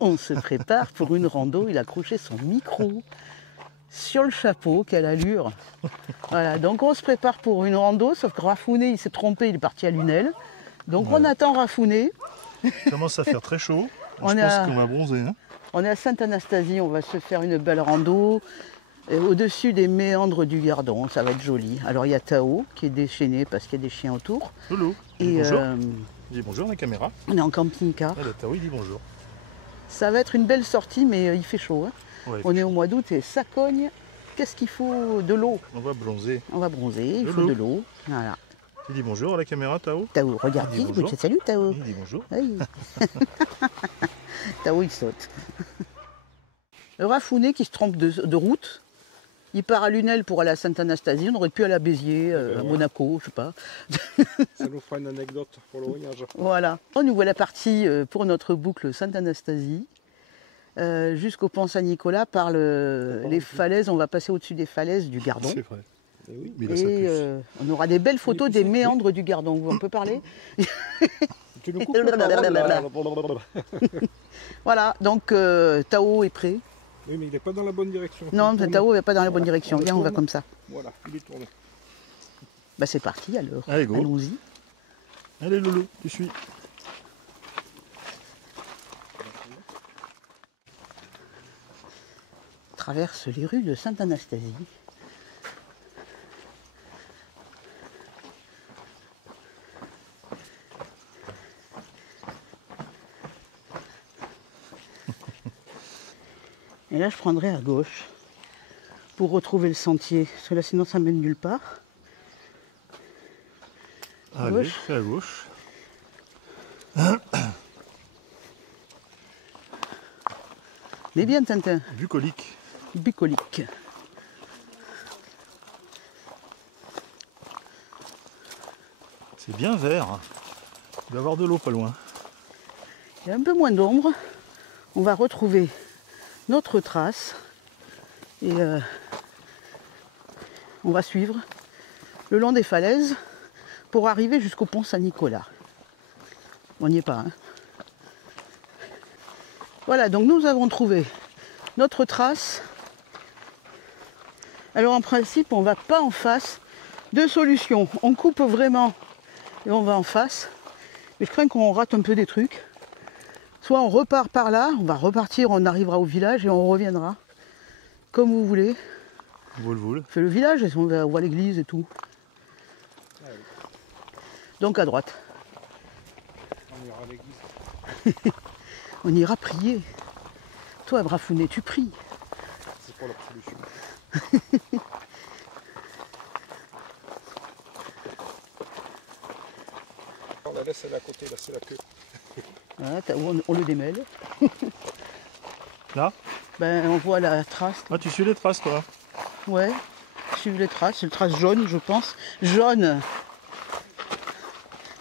On se prépare pour une rando. Il a accroché son micro sur le chapeau. Quelle allure. Voilà, donc on se prépare pour une rando, sauf que Rafounet, il s'est trompé, il est parti à Lunel. Donc on attend Rafounet. Il commence à faire très chaud. Je On pense qu'on va bronzer. Hein. On est à Sainte-Anastasie, on va se faire une belle rando au-dessus des méandres du Gardon, ça va être joli. Alors il y a Tao qui est déchaîné parce qu'il y a des chiens autour. Lolo, dis bonjour. Dis bonjour à la caméra. On est en camping-car. Ah, Tao, il dit bonjour. Ça va être une belle sortie, mais il fait chaud. Hein. Ouais, on est au mois d'août et ça cogne. Qu'est-ce qu'il faut? De l'eau. On va bronzer. On va bronzer, il faut de l'eau. Voilà. Tu dis bonjour à la caméra, Tao. Tao, regarde, dis salut Tao. Il dit bonjour. Oui. Tao, il saute. Le Rafounet qui se trompe de route, il part à Lunel pour aller à Sainte-Anastasie, on aurait pu aller à Béziers, à Monaco, je sais pas. Ça nous fera une anecdote pour le voyage. Voilà. Nous voilà partis pour notre boucle Sainte-Anastasie, jusqu'au pont Saint-Nicolas par les falaises, on va passer au-dessus des falaises du Gardon. C'est vrai. Et oui. Et on aura des belles photos des méandres du Gardon. On peut parler? Tu nous coupes la parole. Voilà, donc Tao est prêt. Oui, mais il n'est pas dans la bonne direction. Non, Tao n'est pas dans la bonne direction. Viens, on va comme ça. Voilà, il est tourné. Bah c'est parti alors. Allez, go. Allons-y. Allez, Lolo, tu suis. On traverse les rues de Sainte-Anastasie. Et là, je prendrai à gauche pour retrouver le sentier. Parce que là, sinon, ça mène nulle part. Allez, fais à gauche. Mais bien, Tintin. Bucolique. Bucolique. C'est bien vert. Il doit y avoir de l'eau pas loin. Il y a un peu moins d'ombre. On va retrouver notre trace et on va suivre le long des falaises pour arriver jusqu'au pont Saint-Nicolas. On n'y est pas. Hein. Voilà, donc nous avons trouvé notre trace. Alors en principe, on ne va pas en face. Deux solutions. On coupe vraiment et on va en face. Mais je crains qu'on rate un peu des trucs. Soit on repart par là, on va repartir, on arrivera au village et on reviendra. Comme vous voulez. Voule. On fait le village et on voit l'église et tout. Donc à droite. On ira à l'église. On ira prier. Toi, Rafounet, tu pries. C'est pas la solution. On la laisse à côté, là c'est la queue. Voilà, on le démêle. Là? Ben, on voit la trace. Ah, tu suis les traces, toi? Ouais, suivre les traces. C'est le trace jaune, je pense. Jaune.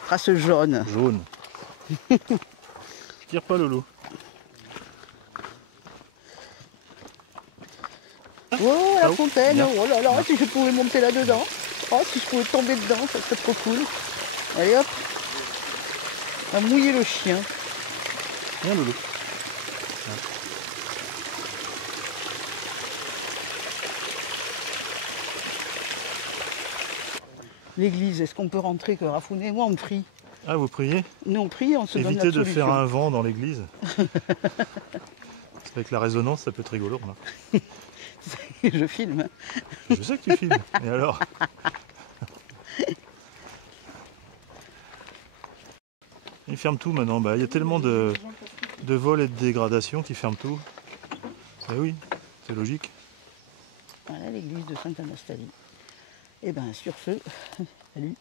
Trace jaune. Jaune. Tire pas, Lolo. Oh, la fontaine. Bien. Oh là là, si je pouvais monter là-dedans. Oh, si je pouvais tomber dedans, ça serait trop cool. Allez hop. On va mouiller le chien. Viens, Lolo. L'église, est-ce qu'on peut rentrer que Rafounet et moi on prie? Ah, vous priez? Nous on prie, on se donne Évitez la de solution. faire un vent dans l'église. Avec la résonance, ça peut être rigolo. Là. Je filme. Je sais que tu filmes. Et alors? Ils ferment tout maintenant. Bah, il y a tellement de vols et de dégradation qui ferment tout. Eh oui, c'est logique. Voilà l'église de Sainte-Anastasie. Et bien sur ce, salut.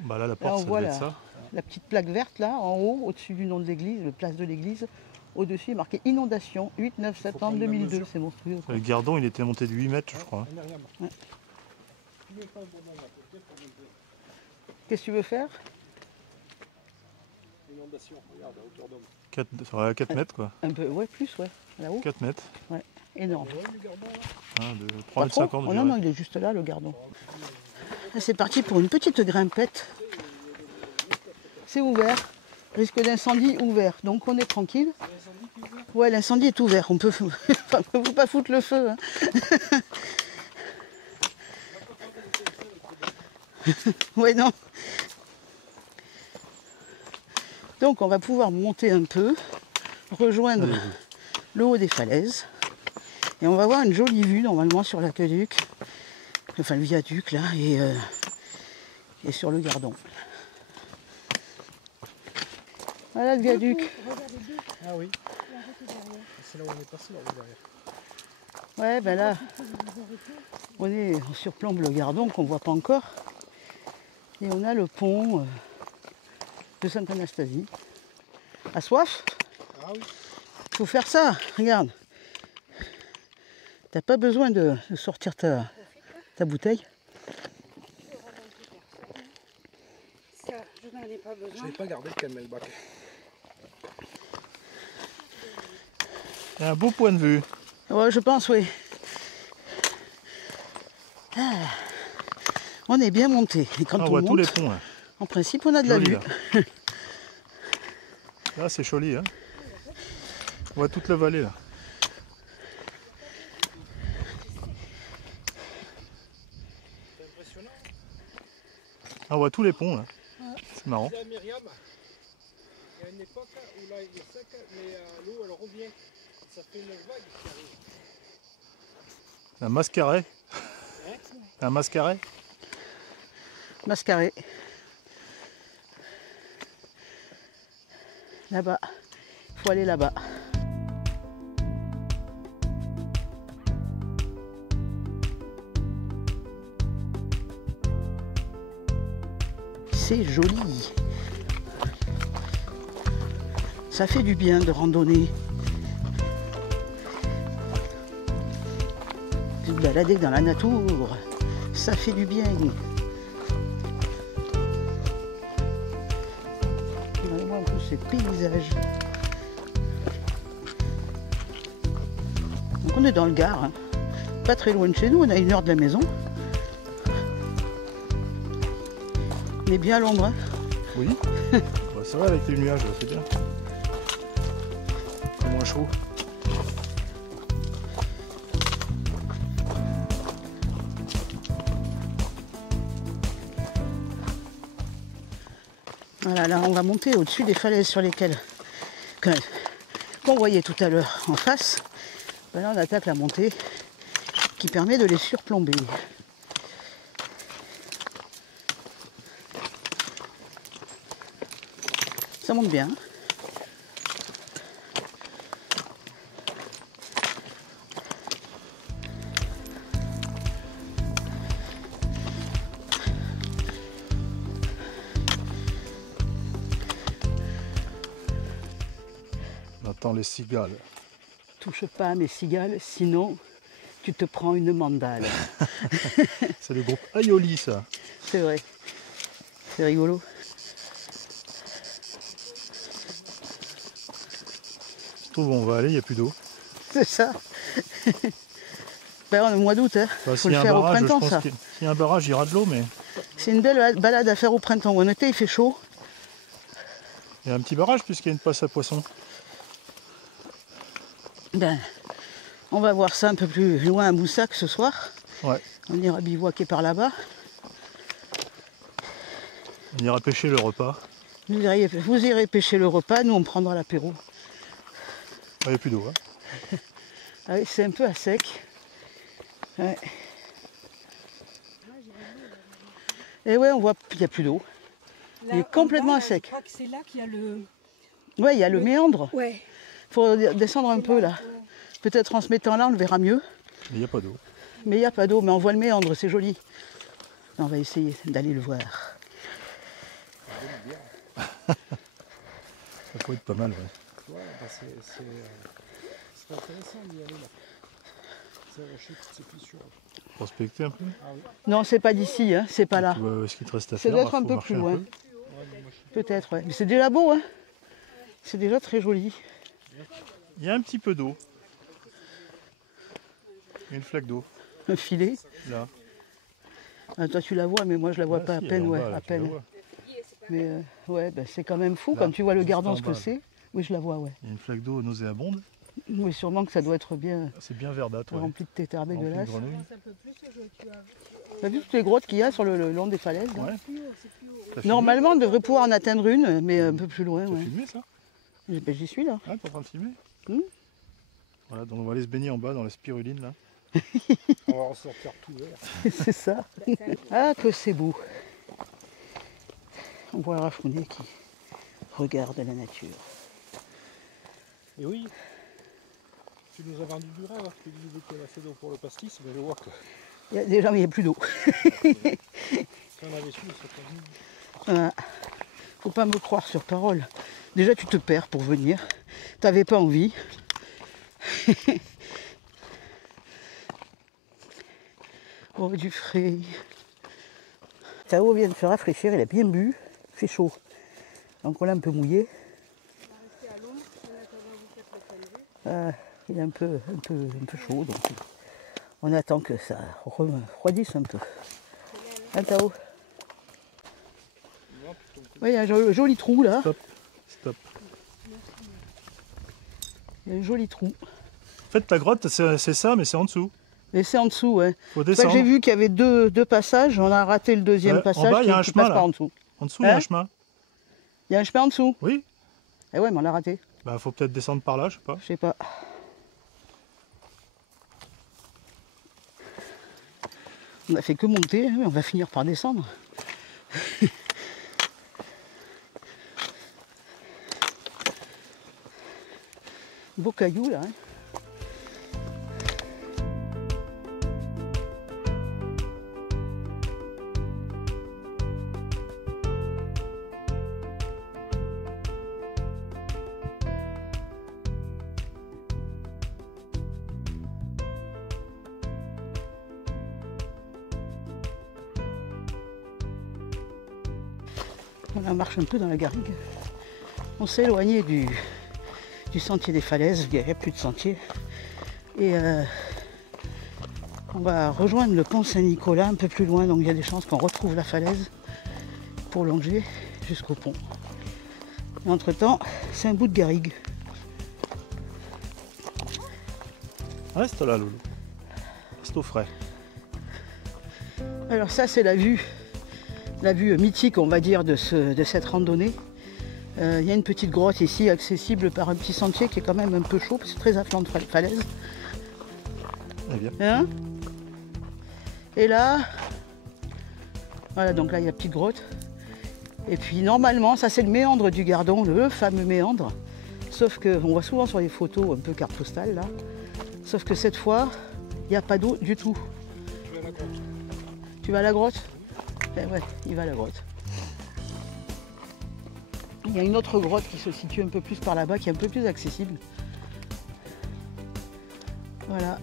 Bah là, la Là porte, on ça voit doit être ça. la petite plaque verte là, en haut, au-dessus du nom de l'église, le place de l'église. Au-dessus, il est marqué inondation, 8-9 septembre 2002. C'est monstrueux. Quoi. Le gardon, il était monté de 8 mètres, je crois. Ouais. Qu'est-ce que tu veux faire? Inondation, regarde, à hauteur d'homme. 4 mètres, quoi. Un peu, ouais, plus, ouais. Là-haut. 4 mètres. Ouais, énorme. 1, 2, 3 Pas mètres trop. 50 Oh, non, non, il est juste là, le gardon. C'est parti pour une petite grimpette. C'est ouvert. Risque d'incendie ouvert. Donc on est tranquille. Ouais, l'incendie est ouvert. On peut pas foutre le feu. Hein. Ouais, non. Donc on va pouvoir monter un peu, rejoindre le haut des falaises. Et on va avoir une jolie vue normalement sur l'aqueduc. Enfin le viaduc là et sur le Gardon. Voilà le viaduc. Ah oui. C'est là où on est passé, là, derrière. Ouais, ben là, on surplombe le Gardon qu'on ne voit pas encore. Et on a le pont de Sainte-Anastasie. À soif? Ah oui. Faut faire ça, regarde. T'as pas besoin de sortir ta bouteille. Ça, je n'en ai pas besoin. Je n'avais pas gardé le camelback. Il y a un beau point de vue. Ouais, je pense, oui. Ah, on est bien monté. Et quand Ah, on on voit monte, tous les ponts. Là, en principe, on a de la Joli, vue. là. Là c'est joli. Hein. On voit toute la vallée là. C'est impressionnant. Ah, on voit tous les ponts là. C'est marrant. Il y a Myriam. Il y a une époque où là il est sec, mais l'eau elle revient. Ça fait une vague qui arrive. Un mascaret. Un mascaret. Mascaré. Là-bas. Il faut aller là-bas. C'est joli. Ça fait du bien de randonner. De se balader dans la nature. Ça fait du bien. Regardez-moi un peu ces paysages. Donc on est dans le Gard, hein. Pas très loin de chez nous, on a 1 heure de la maison. On est bien à l'ombre. Hein. Oui. Bah, ça va avec les nuages, là, c'est bien. C'est moins chaud. Voilà, là on va monter au-dessus des falaises sur lesquelles qu'on voyait tout à l'heure en face. Ben là on attaque la montée qui permet de les surplomber. Ça monte bien. On attend les cigales. Touche pas à mes cigales, sinon tu te prends une mandale. C'est le groupe Aioli ça. C'est vrai. C'est rigolo. Je trouve où on va aller, il n'y a plus d'eau. C'est ça. Ben, on est au mois d'août, hein. Enfin, Faut s'il y le a un faire au barrage, je printemps, pense ça. s'il y a un barrage, il y aura de l'eau, mais C'est une belle balade à faire au printemps. En été, il fait chaud. il y a un petit barrage puisqu'il y a une passe à poissons. Ben, on va voir ça un peu plus loin à Moussac ce soir. Ouais. On ira bivouaquer par là-bas. On ira pêcher le repas. Vous irez pêcher le repas, nous on prendra l'apéro. Ah, il n'y a plus d'eau. Hein. Ah oui, c'est un peu à sec. Ouais. Et ouais, on voit qu'il n'y a plus d'eau. Là, Il est en complètement bas, à sec. Je crois que c'est là qu'il y a le... Ouais, il y a le méandre. Ouais. Il faut descendre un peu là. Peut-être en se mettant là, on le verra mieux. Mais il n'y a pas d'eau. Mais il n'y a pas d'eau, mais on voit le méandre, c'est joli. On va essayer d'aller le voir. Ça peut être pas mal, ouais. Ouais, bah c'est intéressant d'y aller là. C'est arracher toutes ces fissures. Prospecter un peu. Non, c'est pas d'ici, hein, c'est pas là. Tu vois ce qu'il te reste à Ça faire. doit être faut un peu marcher plus loin. peu. Peut-être, ouais. Mais c'est déjà beau, hein. C'est déjà très joli. Il y a un petit peu d'eau. Il y a une flaque d'eau, Un filet. là. Ah, toi tu la vois, mais moi je la vois Ah, pas si, à elle est peine, en ouais, bas, là, à tu la peine. vois. Mais ouais, bah, c'est quand même fou Là, quand tu vois le juste Gardon en ce que bas, c'est. Oui, je la vois, ouais. Il y a une flaque d'eau nauséabonde. Oui, sûrement que ça doit être bien C'est bien verdâtre. Ouais. rempli de tétards Rempli de dégueulasses. grenouilles. Un peu plus, T'as vu toutes les grottes qu'il y a sur le long des falaises là? Ouais. plus haut, c'est plus haut. T'as filmé Normalement, on devrait pouvoir en atteindre une, mais un peu plus loin. T'as Ouais. filmé ça? Ben, j'y suis là. Ah, t'es en train de filmer Hmm. Voilà, donc on va aller se baigner en bas dans la spiruline là. On va ressortir tout vert. C'est ça. Ah, que c'est beau. On voit le Rafounet qui regarde la nature. Et oui, tu nous as vendu du rêve, hein. Tu disais qu'il y avait assez d'eau pour le pastis, mais je vois que Déjà, mais il n'y a plus d'eau. si on avait su, ça serait venu. Voilà. Faut pas me croire sur parole. Déjà, tu te perds pour venir. T'avais pas envie. Oh, du frais. Tao vient de se rafraîchir, il a bien bu. Il fait chaud. Donc on l'a un peu mouillé. On va rester à l'ombre. En attendant, vous faites le point de vue. Il est un peu chaud. Donc on attend que ça refroidisse un peu. Hein, Tao? Oui, il y a un joli trou là. Stop. Stop. Il y a un joli trou. En fait, ta grotte, c'est ça, mais c'est en dessous. Mais c'est en dessous, ouais. Faut C'est ça que descendre. j'ai vu qu'il y avait deux passages. On a raté le deuxième Ouais, en passage bas, il y a un qui chemin, passe là. par en dessous. En dessous, il y a Hein un chemin. Il y a un chemin en dessous. Oui. Eh ouais, mais on l'a raté. Bah, faut peut-être descendre par là, je sais pas. Je sais pas. On a fait que monter, hein, on va finir par descendre. Beau caillou là. Hein. On marche un peu dans la garrigue. On s'est éloigné du sentier des falaises, il n'y a plus de sentier. Et on va rejoindre le pont Saint-Nicolas un peu plus loin, donc il y a des chances qu'on retrouve la falaise pour longer jusqu'au pont. Et entre-temps, c'est un bout de garrigue. Reste là, Loulou. Reste au frais. Alors ça, c'est la vue mythique, on va dire, de cette randonnée. Il y a une petite grotte ici, accessible par un petit sentier qui est quand même un peu chaud, parce que c'est très affluent de falaise. Eh bien. Hein? Et là, voilà, donc là, il y a une petite grotte. Et puis normalement, ça c'est le méandre du Gardon, le fameux méandre. Sauf que, on voit souvent sur les photos un peu carte postale, là. Sauf que cette fois, il n'y a pas d'eau du tout. Je vais à la grotte. Tu vas à la grotte? Eh ouais, il va à la grotte. Il y a une autre grotte qui se situe un peu plus par là-bas, qui est un peu plus accessible. Voilà.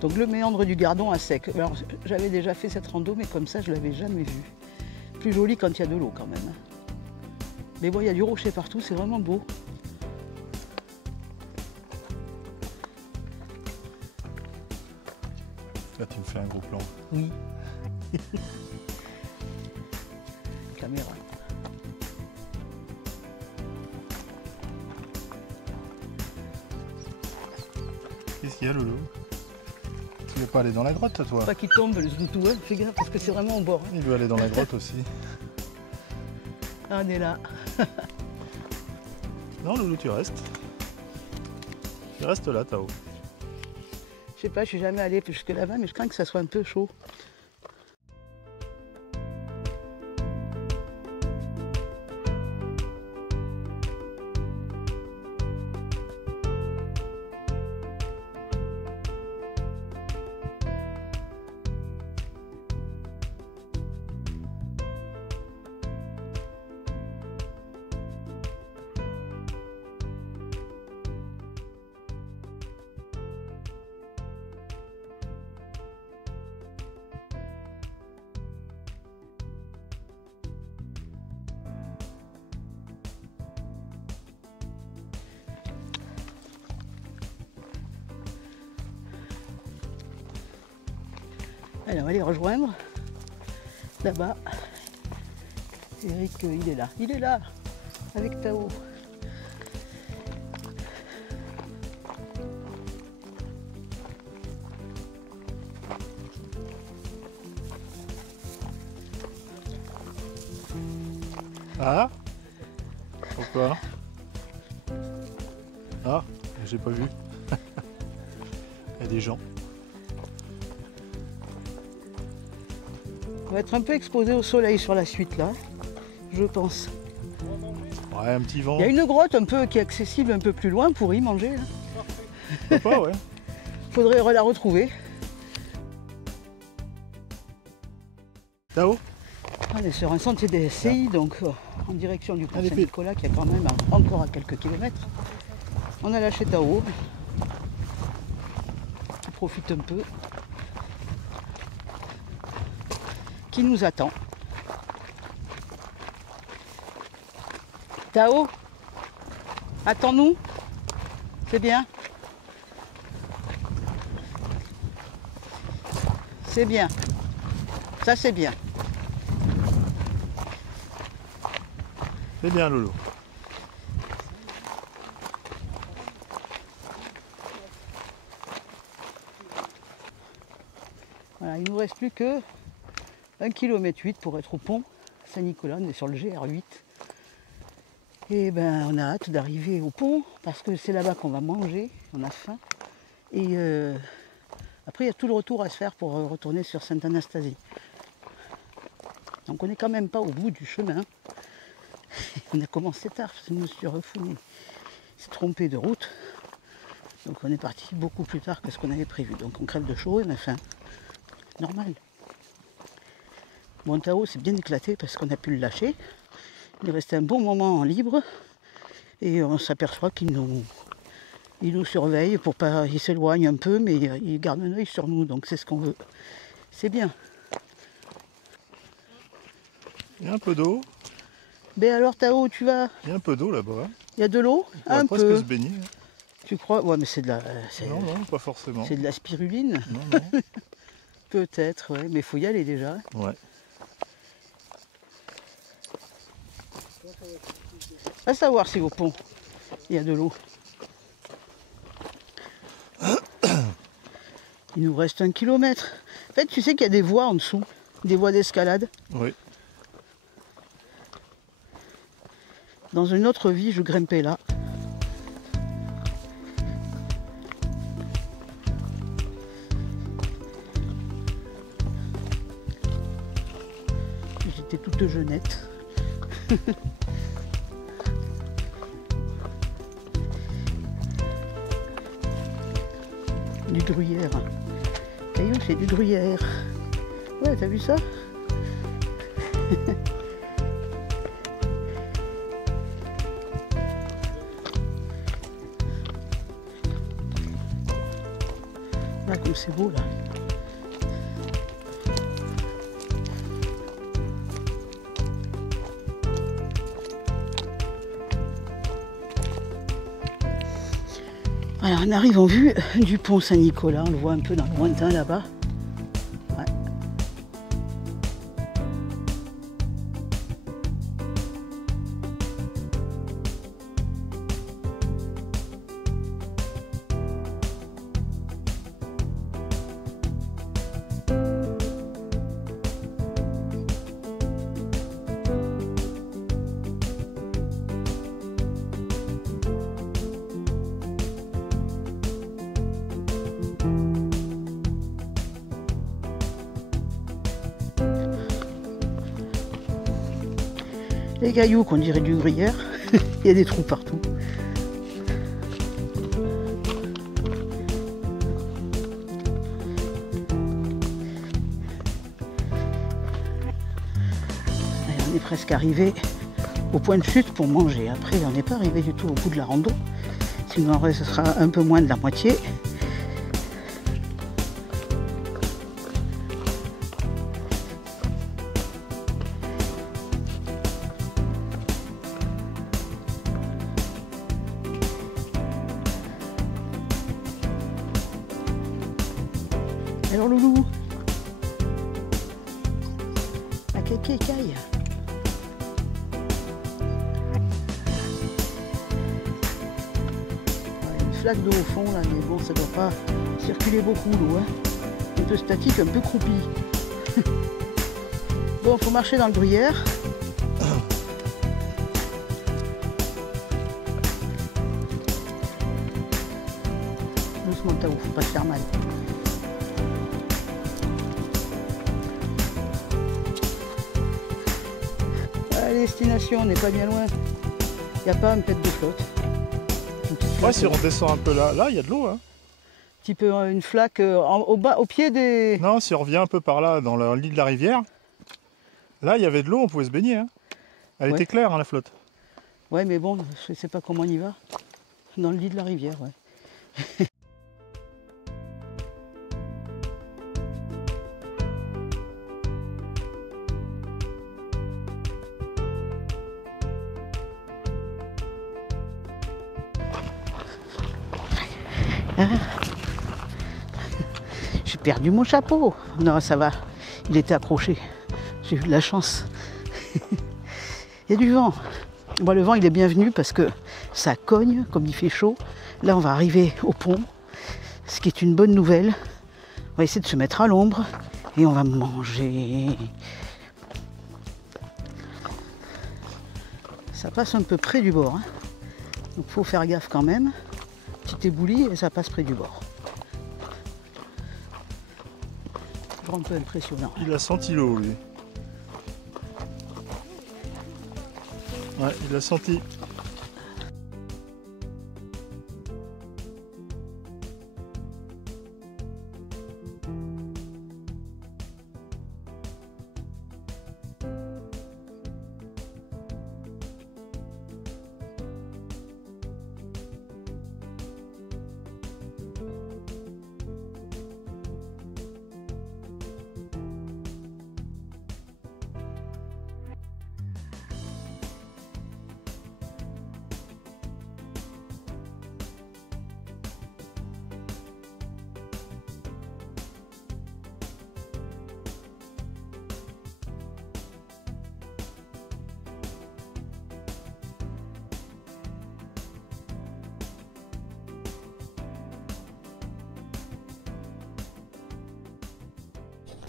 Donc le méandre du Gardon à sec. Alors j'avais déjà fait cette rando, mais comme ça je l'avais jamais vu. Plus joli quand il y a de l'eau quand même. Mais bon, il y a du rocher partout, c'est vraiment beau. Là, tu me fais un gros plan. Oui. Caméra. Qu'est-ce qu'il y a, Loulou? Tu veux pas aller dans la grotte, toi? Pas qu'il tombe le zoutou, hein. Fais gaffe parce que c'est vraiment au bord. Hein. Il veut aller dans la grotte aussi. Ah, on est là. Non, Loulou, tu restes. Tu restes là, Tao. Je sais pas, je suis jamais allée jusque là-bas, mais je crains que ça soit un peu chaud. Allez, on va les rejoindre. Là-bas. Eric, il est là. Il est là, avec Tao. Ah? Pourquoi? Ah, j'ai pas vu. Il y a des gens. On va être un peu exposé au soleil sur la suite là, je pense. Ouais, un petit vent. Il y a une grotte un peu qui est accessible un peu plus loin pour y manger. Là. Pourquoi, ouais. Faudrait la retrouver. Tao? On est sur un sentier des SCI, donc en direction du pont Saint-Nicolas qui est quand même encore à quelques kilomètres. On a lâché Tao, qui profite un peu, qui nous attend. Tao, attends-nous, c'est bien. C'est bien, ça c'est bien. C'est bien, Lolo. Voilà, il ne nous reste plus que 1,8 km pour être au pont Saint-Nicolas. On est sur le GR8. Et ben on a hâte d'arriver au pont parce que c'est là-bas qu'on va manger, on a faim. Et après il y a tout le retour à se faire pour retourner sur Sainte-Anastasie. Donc on n'est quand même pas au bout du chemin. On a commencé tard parce que monsieur Refouni s'est trompé de route. Donc on est parti beaucoup plus tard que ce qu'on avait prévu. Donc on crève de chaud et on a faim. Normal. Bon, Tao s'est bien éclaté parce qu'on a pu le lâcher. Il est resté un bon moment en libre et on s'aperçoit qu'il nous surveille pour pas. Il s'éloigne un peu, mais il garde un œil sur nous, donc c'est ce qu'on veut. C'est bien. Il y a un peu d'eau. Ben alors Tao, tu vas? Il y a un peu d'eau là-bas. Il y a de l'eau? On Un va presque peu. se baigner. Tu crois? Ouais, mais c'est de la. Non, non, pas forcément. C'est de la spiruline? Non, non. Peut-être, ouais, mais il faut y aller déjà. Ouais. À savoir si au pont il y a de l'eau. Il nous reste 1 kilomètre. En fait, tu sais qu'il y a des voies en dessous, des voies d'escalade. Oui. Dans une autre vie, je grimpais là. J'étais toute jeunette. Du gruyère. Caillou, c'est du gruyère. Ouais, t'as vu ça? Là, comme c'est beau, là. Alors, on arrive en vue du pont Saint-Nicolas, on le voit un peu dans le lointain là-bas. Ouais. Les cailloux qu'on dirait du gruyère, il y a des trous partout. Allez, on est presque arrivé au point de chute pour manger. Après, on n'est pas arrivé du tout au bout de la rando. Sinon, après, ce sera un peu moins de la moitié. Alors Loulou, Caille. Une flaque d'eau au fond là, mais bon, ça doit pas circuler beaucoup l'eau. Hein. Un peu statique, un peu croupi. Bon, faut marcher dans le gruyère. Doucement, Tao, faut pas te faire mal. La destination, on n'est pas bien loin. Il n'y a pas une tête de flotte. Ouais, si on descend un peu là, il y a de l'eau. Hein. Un petit peu une flaque au pied des... Non, si on revient un peu par là, dans le lit de la rivière, là, il y avait de l'eau, on pouvait se baigner. Hein. Elle était claire, hein, la flotte. Ouais, mais bon, je sais pas comment on y va. Dans le lit de la rivière, ouais. J'ai perdu mon chapeau. Non, ça va. Il était accroché. J'ai eu de la chance. Il y a du vent. Bon, le vent, il est bienvenu parce que ça cogne, comme il fait chaud. Là, on va arriver au pont, ce qui est une bonne nouvelle. On va essayer de se mettre à l'ombre et on va manger. Ça passe un peu près du bord. Hein. Donc, il faut faire gaffe quand même. Petit ébouli et ça passe près du bord. C'est un peu impressionnant. Il a senti l'eau, lui. Ouais, il a senti.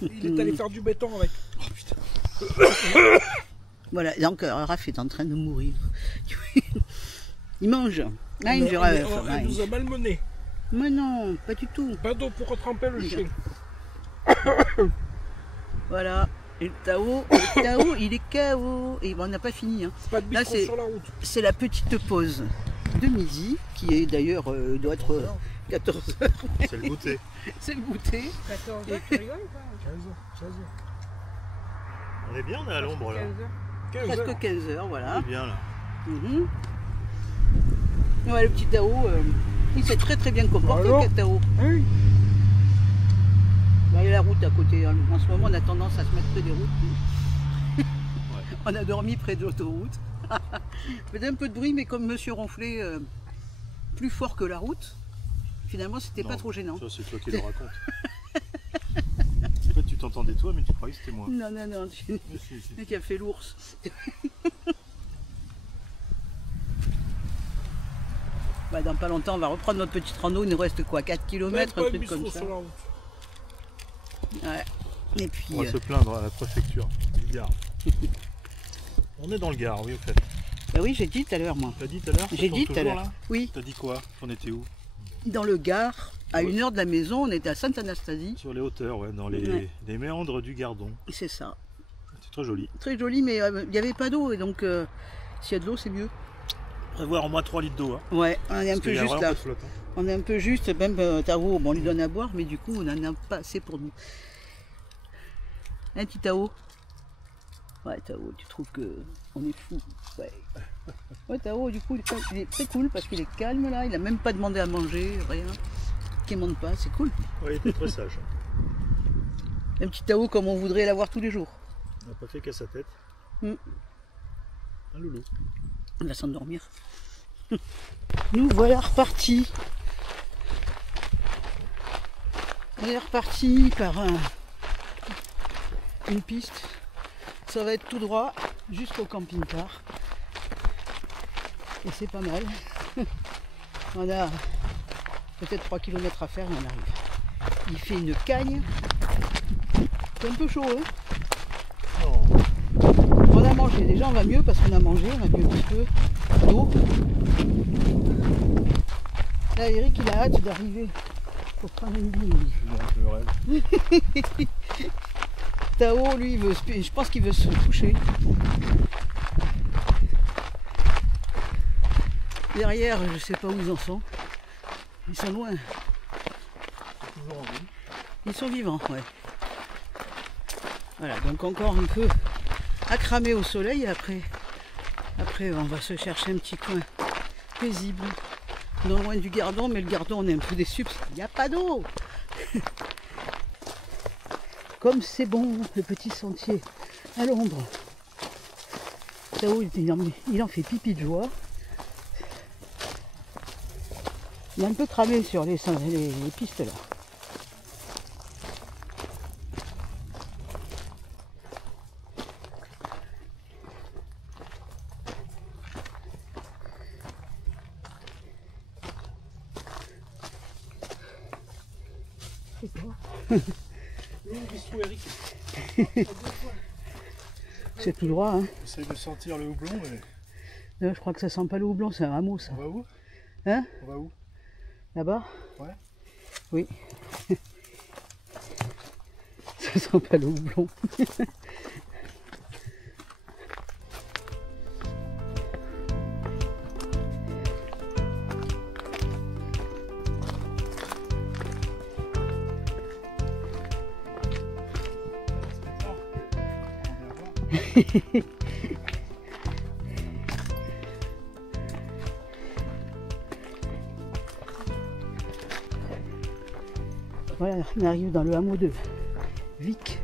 Il est allé faire du béton avec. Oh putain. Voilà, donc Raph est en train de mourir. Il mange. Là, Elle il nous a malmenés. Mais non, pas du tout. Pas d'eau pour tremper le chien. Voilà. Et le Tao, il est KO. Et bon, on n'a pas fini. Hein. Pas de Là, micro sur la route. c'est la petite pause de midi, qui est d'ailleurs, doit être 14h. C'est le goûter. C'est le goûter. 14 heures, tu rigoles ou pas 15 heures. On est bien, on est à l'ombre là. 15 heures. 15 heures. Presque 15h, On voilà. est bien là. Mhm. Ouais, le petit Tao, il s'est très très bien comporté, Alors le Tao. Oui. Bah, il y a la route à côté. Hein. En ce moment, on a tendance à se mettre près des routes. On a dormi près de l'autoroute. Faisait un peu de bruit, mais comme Monsieur ronflait plus fort que la route, finalement, c'était pas Non, trop gênant. Ça, c'est toi qui le racontes. En fait, tu t'entendais toi, mais tu croyais que c'était moi. Non, tu Mais si. qui a fait l'ours. Bah, dans pas longtemps, on va reprendre notre petite rando. Il nous reste quoi, 4 km, Même un pas de truc comme bistrot ça. sur la route. Ouais. Et puis, On va se plaindre à la préfecture du Gard. On est dans le Gard, oui, au fait. bah oui, j'ai dit tout à l'heure, moi. T'as dit tout à l'heure? J'ai dit tout à toujours, l'heure. là Oui, T'as dit quoi? On était où? dans le Gard, à 1 heure de la maison, on était à Sainte-Anastasie. Sur les hauteurs, ouais, dans les, Ouais. les méandres du Gardon. C'est ça. C'est très joli. Très joli, mais il n'y avait pas d'eau, et donc s'il y a de l'eau, c'est mieux. Prévoir au moins 3 litres d'eau. Hein, Ouais, on est un parce peu qu'il y a juste vraiment là. pas de flotte, hein. On est un peu juste, même Tao, bon, on lui donne à boire, mais du coup, on n'en a pas assez pour nous. Un petit Tao. Ouais, Tao, tu trouves que on est fou. Ouais. Ouais, Tao, du coup, il est très cool parce qu'il est calme là, il a même pas demandé à manger, rien. Qu'il ne monte pas, c'est cool. Ouais, il était très sage. Un petit Tao comme on voudrait l'avoir tous les jours. On n'a pas fait qu'à sa tête. Mm. Un loulou. On va s'endormir. Nous voilà repartis. On est reparti par une piste ça va être tout droit jusqu'au camping-car. Et c'est pas mal. On a peut-être 3 km à faire et on arrive. Il fait une cagne. C'est un peu chaud, hein? On a mangé, déjà on va mieux parce qu'on a mangé, on a bu un petit peu d'eau. Là Eric il a hâte d'arriver pour prendre une ligne. Tao lui je pense qu'il veut se coucher. Derrière je sais pas où ils en sont. Ils sont loin. Ils sont vivants, ouais. Voilà, donc encore un peu à cramer au soleil et après on va se chercher un petit coin paisible, non loin du Gardon, mais le Gardon on est un peu déçus parce qu'il n'y a pas d'eau. Comme c'est bon, le petit sentier à l'ombre. Tao il en fait pipi de joie. Il est un peu cramé sur les pistes là. C'est tout droit, hein. J'essaie de sentir le houblon, mais... Je crois que ça sent pas le houblon, c'est un hameau ça. On va où? Hein? On va où? Là-bas? Ouais. Oui. Ça sent pas le houblon. Voilà, on arrive dans le hameau de Vic.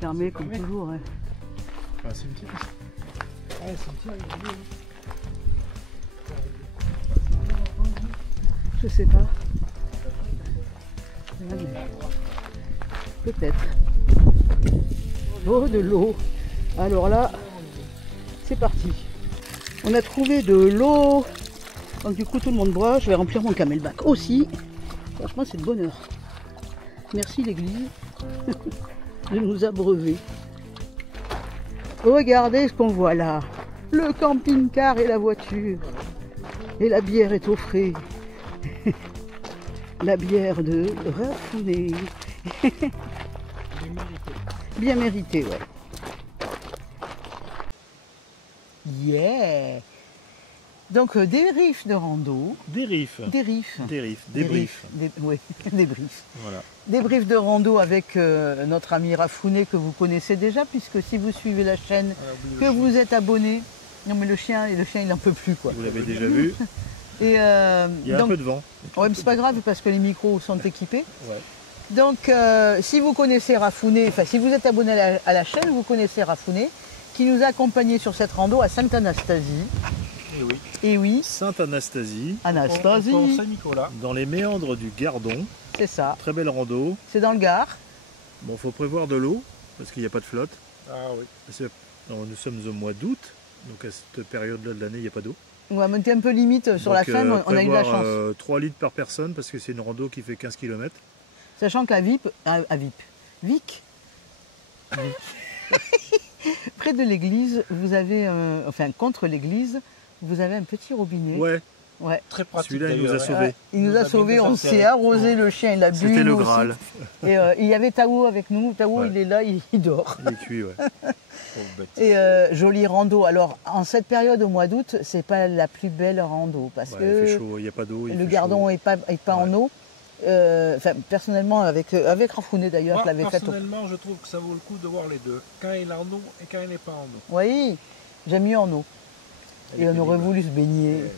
Fermé comme toujours. Hein. Un cimetière. Ouais, cimetière, il est beau. Je sais pas. Peut-être. Oh, de l'eau. Alors là, c'est parti. On a trouvé de l'eau. Donc du coup, tout le monde boit. Je vais remplir mon camelback aussi. Franchement, c'est de bonheur. Merci l'église de nous abreuver. Regardez ce qu'on voit là. Le camping-car et la voiture. Et la bière est au frais. La bière de Rafouné. Bien mérité, ouais. Yeah. Donc débrief de rando. Débrief. Débrief. Débrief. Oui, débrief. Voilà. Débrief de rando avec notre ami Rafouné que vous connaissez déjà, puisque si vous suivez la chaîne, que vous êtes abonné. Non mais le chien il en peut plus quoi. Vous l'avez déjà vu. Et Il y a donc, un peu de vent. ouais, mais c'est pas grave parce que les micros sont équipés. Ouais. Donc si vous connaissez Rafouné, enfin si vous êtes abonné à la chaîne, vous connaissez Rafouné, qui nous a accompagnés sur cette rando à Sainte-Anastasie. Et oui. Et oui, Sainte-Anastasie, Anastasie, Saint-Nicolas. dans les méandres du Gardon. c'est ça. Très belle rando. C'est dans le Gard. Bon, faut prévoir de l'eau, parce qu'il n'y a pas de flotte. Ah oui. Parce que, nous sommes au mois d'août, donc à cette période-là de l'année, il n'y a pas d'eau. On va monter un peu limite sur la Donc, fin, on a eu de la chance. 3 litres par personne, parce que c'est une rando qui fait 15 km. Sachant que la Vic, près de l'église, vous avez, enfin contre l'église, vous avez un petit robinet. Ouais, Ouais. Très pratique. celui-là, il nous a d'ailleurs, sauvés. Il nous a sauvés, bien on enterré. s'est arrosé, le chien il a bu. C'était le nous aussi. Graal. Et il y avait Tao avec nous. Tao Ouais. il est là, il dort. Il est cuit, ouais. Pauvre bête. Et jolie rando. Alors en cette période au mois d'août, c'est pas la plus belle rando parce Ouais, que il fait chaud, il n'y a pas d'eau. il le fait Gardon chaud. est pas en eau. Enfin, personnellement, avec Rafouné d'ailleurs, Moi, je l'avais fait. personnellement, je trouve que ça vaut le coup de voir les deux. Quand il est en eau et quand il n'est pas en eau. Oui, j'aime mieux en eau. Elle Et est on aurait pénible. voulu se baigner. Ouais.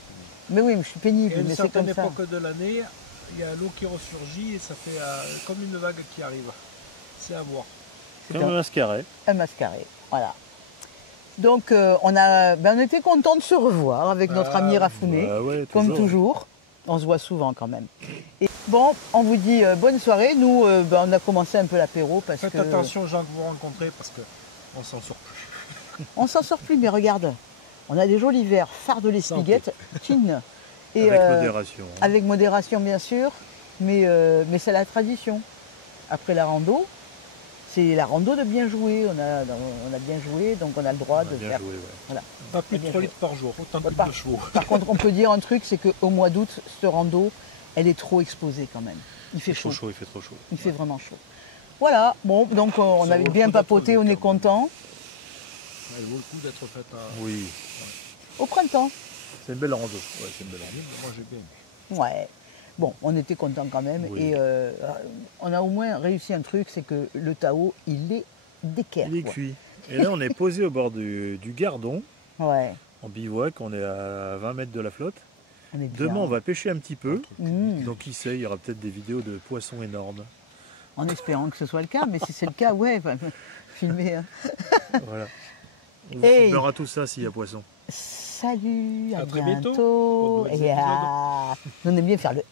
Mais oui, mais je suis pénible, Et à une mais c'est certaine comme ça. époque de l'année, il y a l'eau qui ressurgit et ça fait comme une vague qui arrive. C'est à voir. Comme un mascaret. Un mascaré, voilà. Donc on était content de se revoir avec notre ami Rafouné, Bah ouais, comme toujours. On se voit souvent quand même. Et bon, on vous dit bonne soirée. Nous, on a commencé un peu l'apéro parce Faites que... attention aux gens que vous rencontrez parce qu'on s'en sort plus. On s'en sort plus, mais regarde, on a des jolis verres, phare de l'Espiguette, chin. Et, Avec modération. Hein. avec modération, bien sûr, mais c'est la tradition. Après la rando, c'est la rando de bien jouer. On a bien joué, donc on a le droit de Bien faire. joué, ouais. Voilà. Pas plus de Bien 3 joué. litres par jour, autant que Par- de chevaux. Par contre, on peut dire un truc, c'est qu'au mois d'août, ce rando, elle est trop exposée quand même. Il fait chaud. Trop chaud, il fait trop chaud. Il fait vraiment chaud. Voilà, bon, donc on Ça avait vaut le bien coup d'être papoté, on est vétérinaire. content. Elle vaut le coup d'être faite à... Oui, Au printemps. c'est une belle rando. Ouais, c'est une belle amie, moi j'ai bien aimé. Ouais. Bon, on était content quand même. Oui. Et on a au moins réussi un truc, c'est que le Tao, il est d'équerre. Il est quoi. cuit. Et là, on est posé au bord du Gardon, Ouais, en bivouac, on est à 20 mètres de la flotte. on est bien. Demain, on va pêcher un petit peu. Mmh. Donc, qui sait, il y aura peut-être des vidéos de poissons énormes. En espérant que ce soit le cas, mais si c'est le cas, ouais, enfin, filmer. Hein. Voilà. On vous Hey. filmera tout ça s'il y a poisson. Salut, à À très bientôt. bientôt pour de nouveaux Et épisodes. on aime bien faire le.